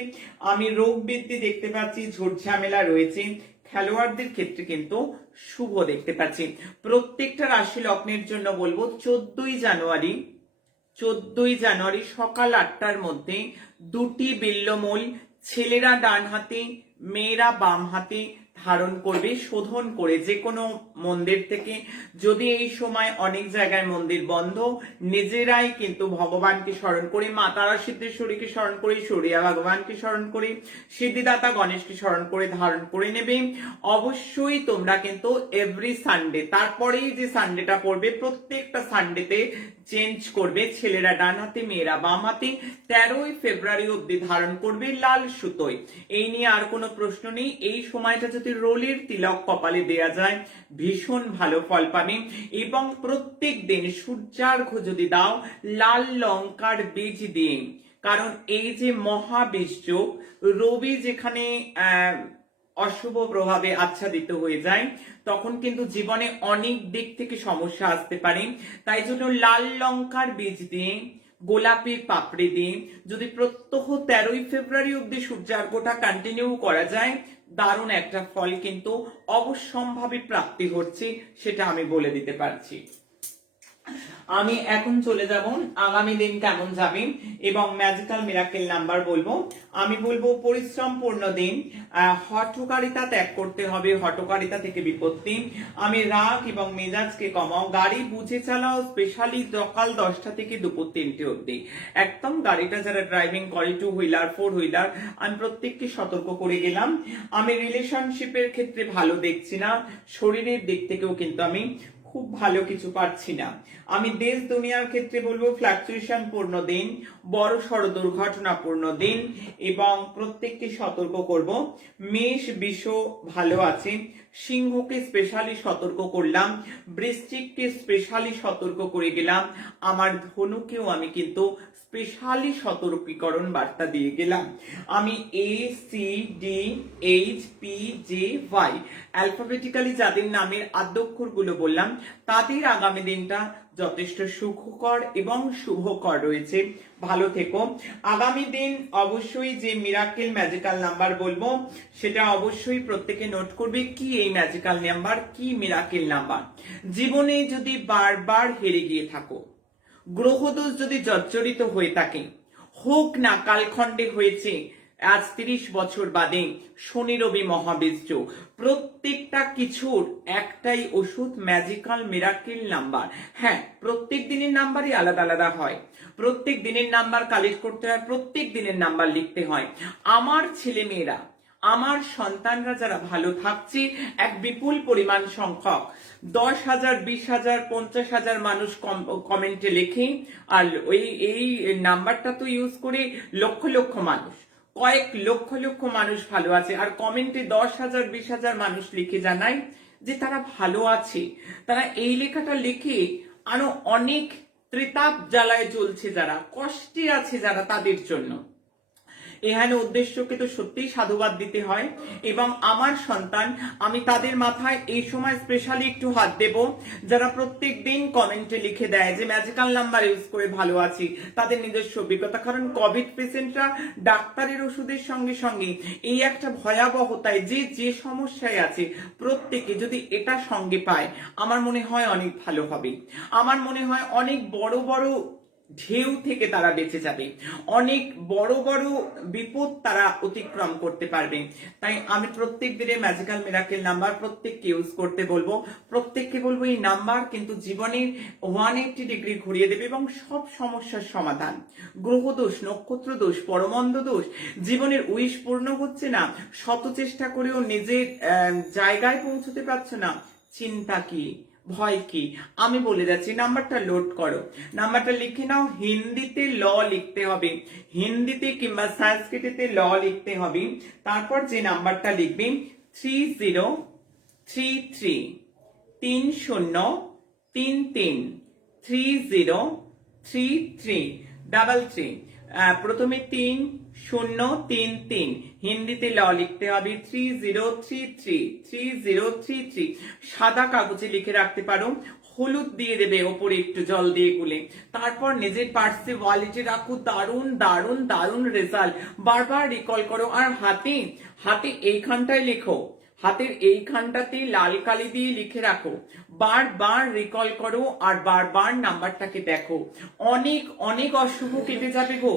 আমি রোগ বৃদ্ধি দেখতে পাচ্ছি, ঝুট ঝামেলা রয়েছে, খেলোয়াড়দের ক্ষেত্রে কিন্তু শুভ দেখতে পাচ্ছি। প্রত্যেকটা রাশি লগ্নের জন্য বলবো 14ই জানুয়ারি সকাল 8টার মধ্যে দুটি বিল্বমূল ছেলেরা ডান হাতে মেয়েরা বাম হাতে ধারণ করবে, শোধন করে যে কোনো মন্দির থেকে। যদি এই সময় অনেক জায়গায় মন্দির বন্ধ, নিজেরাই কিন্তু ভগবানকে স্মরণ করে, মা তারা সিদ্ধেশ্বরীকে স্মরণ করে, সূর্যা ভগবানকে স্মরণ করে, সিদ্ধিদাতা গণেশকে স্মরণ করে ধারণ করে নেবে। অবশ্যই তোমরা কিন্তু এভরি সানডে, তারপরেই যে সানডেটা পড়বে প্রত্যেকটা সানডেতে চেঞ্জ করবে। ছেলেরা ডান হাতে মেয়েরা বাম হাতে 13ই ফেব্রুয়ারি অব্দি ধারণ করবে লাল সুতোয়। এই নিয়ে আর কোনো প্রশ্ন নেই। এই সময়টা যদি রোলের তিলক কপালে দেয়া যায় ভীষণ ভালো ফল পাবে। এবং প্রত্যেক দিন সূর্যার্ঘ্য যদি দাও লাল লঙ্কার বীজ দিয়ে, কারণ এই যে মহাবীজ যোগ, রবি যেখানে অশুভ প্রভাবে আচ্ছাদিত হয়ে যায়, তখন কিন্তু জীবনে অনেক দিক থেকে সমস্যা আসতে পারে। তাই জন্য লাল লঙ্কার বীজ দিয়ে, গোলাপের পাপড়ি দিয়ে যদি প্রত্যহ 13ই ফেব্রুয়ারি অব্দি সূর্যার্ঘ্যটা কন্টিনিউ করা যায়, দারুণ একটা ফল কিন্তু অবশ্যম্ভাবী প্রাপ্তি হচ্ছে, সেটা আমি বলে দিতে পারছি। আমি এখন চলে যাব আগামী দিন কেমন যাবে এবং ম্যাজিক্যাল মিরাকেল নাম্বার বলবো। আমি বলবো পরিশ্রমপূর্ণ দিন, হঠকারিতা ত্যাগ করতে হবে, হঠকারিতা থেকে বিপত্তি। আমি রাগ এবং মেজাজকে কমাও, গাড়ি বুঝে চালাও, স্পেশালি সকাল 10টা থেকে দুপুর 3টে অব্দি। একদম গাড়িটা যারা ড্রাইভিং করে, 2 হুইলার 4 হুইলার, আমি প্রত্যেককে সতর্ক করে গেলাম। আমি রিলেশনশিপের ক্ষেত্রে ভালো দেখছি না, শরীরের দিক থেকেও কিন্তু আমি খুব ভালো কিছু পাচ্ছি না। আমি দেশ দুনিয়ার ক্ষেত্রে বলবো ফ্লাকচুয়েশন পূর্ণ দিন, বড় সড় দুর্ঘটনাপূর্ণ দিন এবং প্রত্যেককে সতর্ক করব। মেষ বিষ ভালো আছে, সিংহকে স্পেশালি সতর্ক করলাম, বৃশ্চিককে স্পেশালি সতর্ক করে গেলাম, আমার ধনুকেও আমি কিন্তু স্পেশালি সতর্কীকরণ বার্তা দিয়ে গেলাম। আমি ACDHPJY অ্যালফাবেটিক্যালি যাদের নামের আদ্যক্ষরগুলো বললাম, তাদের আগামী দিনটা যথেষ্ট সুখকর এবং শুভকর রয়েছে। ভালো থেকো। আগামী দিন অবশ্যই যে মিরাকেল ম্যাজিক্যাল নাম্বার বলবো সেটা অবশ্যই প্রত্যেকে নোট করবে। কি এই ম্যাজিক্যাল নাম্বার, কি মিরাকেল নাম্বার? জীবনে যদি বারবার হেরে গিয়ে থাকো, গ্রহদোষ যদি জর্জরিত হয়ে থাকে, হোক না কালখণ্ডে হয়েছে আজ 30 বছর বাদে শনি রবি মহাবীজ যোগ, প্রত্যেকটা কিছুর একটাই ওষুধ, ম্যাজিক্যাল মিরাকেল নাম্বার। হ্যাঁ, প্রত্যেক দিনের নাম্বারই আলাদা আলাদা হয়, প্রত্যেক দিনের নাম্বার কালেক্ট করতে হয়, প্রত্যেক দিনের নাম্বার লিখতে হয়। আমার ছেলে মেয়েরা, আমার সন্তানরা যারা ভালো থাকছে, এক বিপুল পরিমাণ সংখ্যক 10,000 20,000 50,000 মানুষ কমেন্টে লেখে, আর এই নাম্বারটা তো ইউজ করে লক্ষ লক্ষ মানুষ, কয়েক লক্ষ লক্ষ মানুষ ভালো আছে, আর কমেন্টে 10,000 20,000 মানুষ লিখে জানায় যে তারা ভালো আছে। তারা এই লেখাটা লিখে আরো অনেক ত্রিতাপ জ্বালায় জ্বলছে, যারা কষ্টে আছে, যারা তাদের জন্য। এখানে উদ্দেশ্যকে তো সত্যিই সাধুবাদ দিতে হয়। এবং আমার সন্তান, আমি তাদের মাথায় এই সময় স্পেশালি একটু হাত দেব, যারা প্রত্যেক দিন কমেন্টে লিখে দেয় যে ম্যাজিক্যাল নাম্বার ইউজ করে ভালো আছি, তাদের নিজস্ব অভিজ্ঞতা। কারণ কোভিড পেশেন্টরা ডাক্তারের ওষুধের সঙ্গে সঙ্গে এই একটা ভয়াবহতায় যে সমস্যায় আছে, প্রত্যেকে যদি এটা সঙ্গে পায়, আমার মনে হয় অনেক ভালো হবে। আমার মনে হয় অনেক বড় বড় ঢেউ থেকে তারা বেঁচে যাবে, অনেক বড় বড় বিপদ তারা অতিক্রম করতে পারবে। তাই আমি প্রত্যেক দিনের ম্যাজিক্যাল মিরাকেল নাম্বার প্রত্যেককে ইউজ করতে বলবো। প্রত্যেককে বলবো এই নাম্বার কিন্তু জীবনের 180 ডিগ্রি ঘুরিয়ে দেবে এবং সব সমস্যার সমাধান। গ্রহদোষ, নক্ষত্র দোষ, পরমন্দ দোষ, জীবনের উইশ পূর্ণ হচ্ছে না, শত চেষ্টা করেও নিজের জায়গায় পৌঁছতে পারছো না, চিন্তা কি, ভয় কি, আমি বলে যাচ্ছি। নাম্বারটা লোড করো, নাম্বারটা লিখে নাও। হিন্দিতে ল লিখতে হবে, হিন্দিতে কিংবা সংস্কৃতিতে ল লিখতে হবে। তারপর যে নাম্বারটা লিখবে 3033 3033 3033 প্রথমে 3033, হিন্দিতে ল লিখতে হবে 3033। সাদা কাগজে লিখে রাখতে পারো, হলুদ দিয়ে দেবে ওপরে একটু জল দিয়ে গুলে, তারপর নিজের পার্সে ওয়ালেটে রাখো। দারুণ দারুণ দারুণ রেজাল্ট, বারবার রিকল করো। আর হাতে এইখানটায় লেখো, হাতের এইখানটাতে লাল কালি দিয়ে লিখে রাখো, বারবার রিকল করো আর বারবার নাম্বারটাকে দেখো। অনেক অনেক অশুভ কেটে যাবে গো।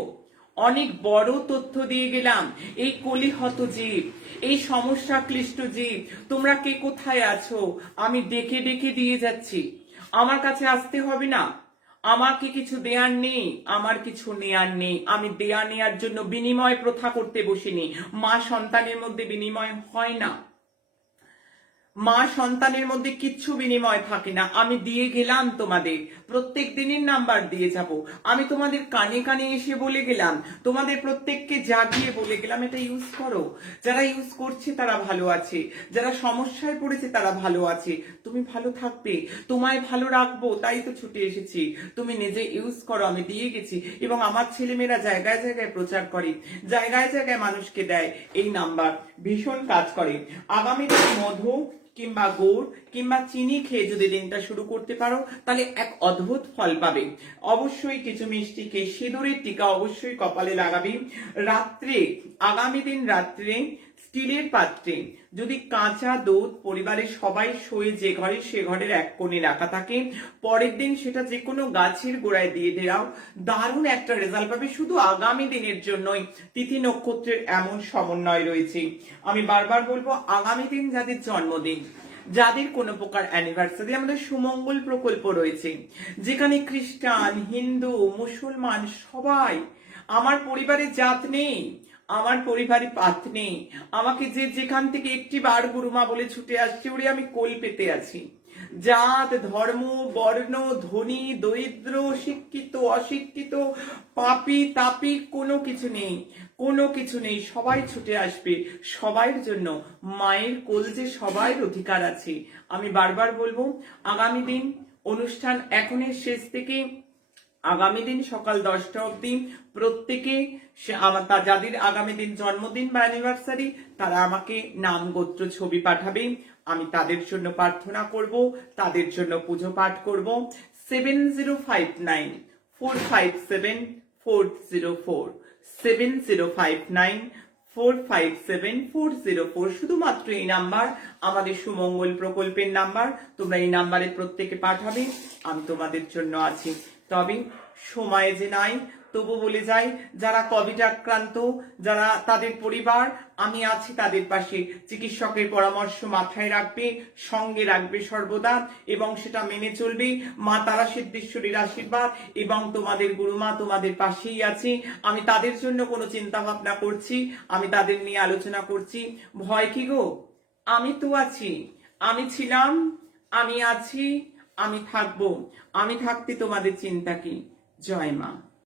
অনেক বড় তথ্য দিয়ে গেলাম। এই কলিহত জীব, এই সমস্যা ক্লিষ্ট জীব, তোমরা কে কোথায় আছো আমি ডেকে ডেকে দিয়ে যাচ্ছি। আমার কাছে আসতে হবে না, আমাকে কিছু দেয়ার নেই, আমার কিছু নেয়ার নেই। আমি দেয়া নেয়ার জন্য বিনিময় প্রথা করতে বসিনি। মা সন্তানের মধ্যে বিনিময় হয় না, মা সন্তানের মধ্যে কিচ্ছু বিনিময় থাকে না। আমি দিয়ে গেলাম তোমাদের, প্রত্যেক দিনের নাম্বার দিয়ে যাব। আমি তোমাদের কানে কানে এসে বলে গেলাম, তোমাদের প্রত্যেককে জাগিয়ে বলে গেলাম এটা ইউজ করো। যারা ইউজ করছে তারা ভালো আছে, যারা সমস্যায় পড়েছে তারা ভালো আছে। তুমি ভালো থাকবে, তোমায় ভালো রাখবো, তাই তো ছুটে এসেছি। তুমি নিজে ইউজ করো, আমি দিয়ে গেছি। এবং আমার ছেলেমেয়েরা জায়গায় জায়গায় প্রচার করে, জায়গায় জায়গায় মানুষকে দেয়। এই নাম্বার ভীষণ কাজ করে। আগামী দিন মধু কিংবা গুড় কিংবা চিনি খেয়ে যদি দিনটা শুরু করতে পারো, তাহলে এক অদ্ভুত ফল পাবে। অবশ্যই কিছু মিষ্টি খেয়ে সিঁদুরের টিকা অবশ্যই কপালে লাগাবে। রাত্রে, আগামী দিন রাত্রে স্টিলের পাত্রে যদি কাঁচা দুধ পরিবারের সবাই শোয়ে যে ঘরে, সে ঘরের এক কোণে রাখা থাকে, পরের দিন সেটা যে কোনো গাছের গোড়ায় দিয়ে দাও, দারুণ একটা রেজাল্ট পাবে। শুধু আগামী দিনের জন্যই তিথি নক্ষত্রের এমন সমন্বয় রয়েছে। আমি বারবার বলবো, আগামী দিন যাদের জন্মদিন, যাদের কোনো প্রকার অ্যানিভার্সারি, আমাদের সুমঙ্গল প্রকল্প রয়েছে, যেখানে খ্রিস্টান, হিন্দু, মুসলমান সবাই। আমার পরিবারে জাত নেই, আমার পরিবারে পাত নেই। আমাকে যে যেখান থেকে একটি বার গুরুমা বলে ছুটে আসছে, ওরে আমি কোল পেতে আছি। জাত, ধর্ম, বর্ণ, ধনী, দরিদ্র, শিক্ষিত, অশিক্ষিত, পাপী তাপী কোনো কিছু নেই, কোনো কিছু নেই। সবাই ছুটে আসবে সবার জন্য। মায়ের কোল যে সবার অধিকার আছে। আমি বারবার বলবো, আগামী দিন অনুষ্ঠান এখনের শেষ থেকে আগামী দিন সকাল 10টা অবধি প্রত্যেকে যাদের আগামী দিন জন্মদিন বা অ্যানিভার্সারি, তারা আমাকে নাম, গোত্র, ছবি পাঠাবে। আমি তাদের জন্য প্রার্থনা করব, তাদের জন্য পুজো পাঠ করব। 7059457404, 7059457404, শুধুমাত্র এই নাম্বার আমাদের সুমঙ্গল প্রকল্পের নাম্বার। তোমরা এই নাম্বারে প্রত্যেকে পাঠাবে, আমি তোমাদের জন্য আছি। তবে সময় যে নাই, তবু বলে যাই, যারা কোভিড আক্রান্ত, যারা তাদের পরিবার, আমি আছি তাদের পাশে। চিকিৎসকের পরামর্শ মাথায় রাখবে, সঙ্গে রাখবে সর্বদা, এবং সেটা মেনে চলবে। মা তারা সিদ্ধেশ্বরীর আশীর্বাদ এবং তোমাদের গুরুমা তোমাদের পাশেই আছে। আমি তাদের জন্য কোনো চিন্তা ভাবনা করছি, আমি তাদের নিয়ে আলোচনা করছি। ভয় কি গো? আমি তো আছি, আমি ছিলাম, আমি আছি, আমি থাকবো। আমি থাকতে তোমাদের চিন্তা কি? জয় মা।